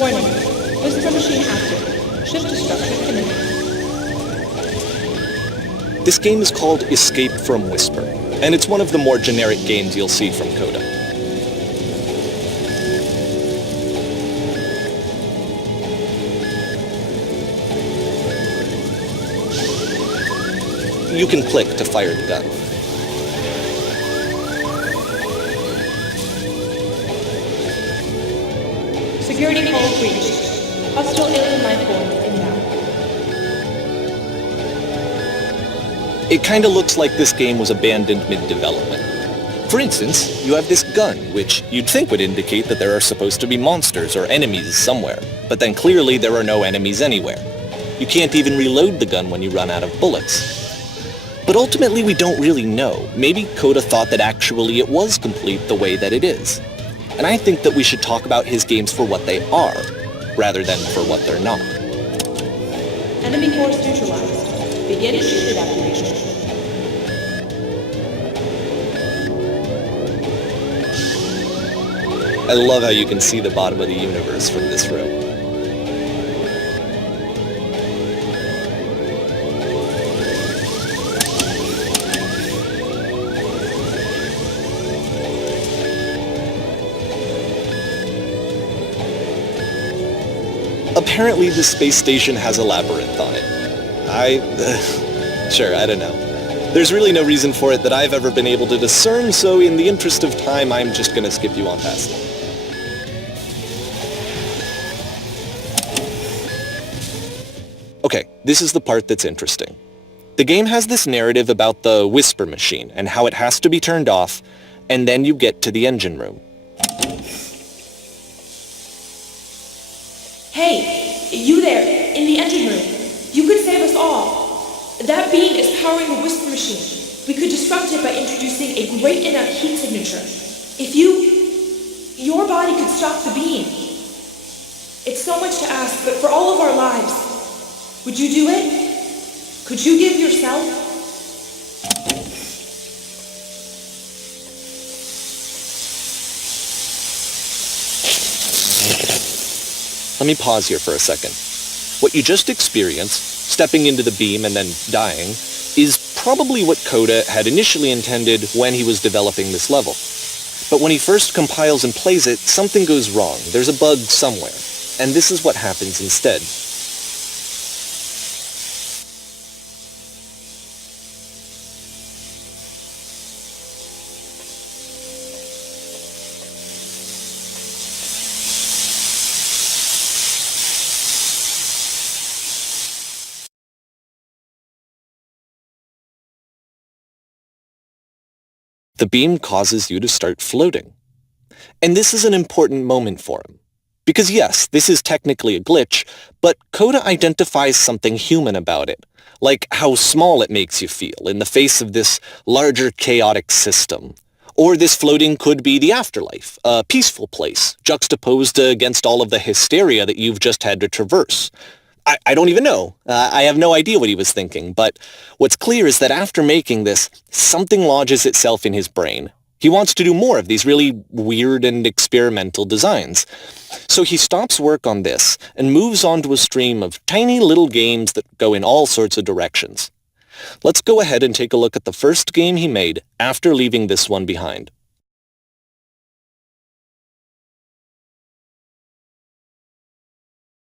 Warning. Whisper machine active. Shift to structured image. This game is called Escape from Whisper, and it's one of the more generic games you'll see from Coda. You can click to fire the gun. Security code breached. Hostile alien life form inbound. It kinda looks like this game was abandoned mid-development. For instance, you have this gun, which you'd think would indicate that there are supposed to be monsters or enemies somewhere, but then clearly there are no enemies anywhere. You can't even reload the gun when you run out of bullets. But ultimately we don't really know. Maybe Coda thought that actually it was complete the way that it is. And I think that we should talk about his games for what they are, rather than for what they're not. Enemy force neutralized. Begin shield activation. I love how you can see the bottom of the universe from this room. Apparently the space station has a labyrinth on it. Sure, I don't know. There's really no reason for it that I've ever been able to discern, so in the interest of time, I'm just gonna skip you on past it. Okay, this is the part that's interesting. The game has this narrative about the Whisper machine and how it has to be turned off, and then you get to the engine room. Hey, you there, in the engine room. You could save us all. That beam is powering the Whisper machine. We could disrupt it by introducing a great enough heat signature. If your body could stop the beam. It's so much to ask, but for all of our lives, would you do it? Could you give yourself? Let me pause here for a second. What you just experienced, stepping into the beam and then dying, is probably what Coda had initially intended when he was developing this level. But when he first compiles and plays it, something goes wrong. There's a bug somewhere. And this is what happens instead. The beam causes you to start floating. And this is an important moment for him. Because yes, this is technically a glitch, but Coda identifies something human about it, like how small it makes you feel in the face of this larger chaotic system. Or this floating could be the afterlife, a peaceful place, juxtaposed against all of the hysteria that you've just had to traverse. I don't even know. I have no idea what he was thinking, but what's clear is that after making this, something lodges itself in his brain. He wants to do more of these really weird and experimental designs. So he stops work on this and moves on to a stream of tiny little games that go in all sorts of directions. Let's go ahead and take a look at the first game he made after leaving this one behind.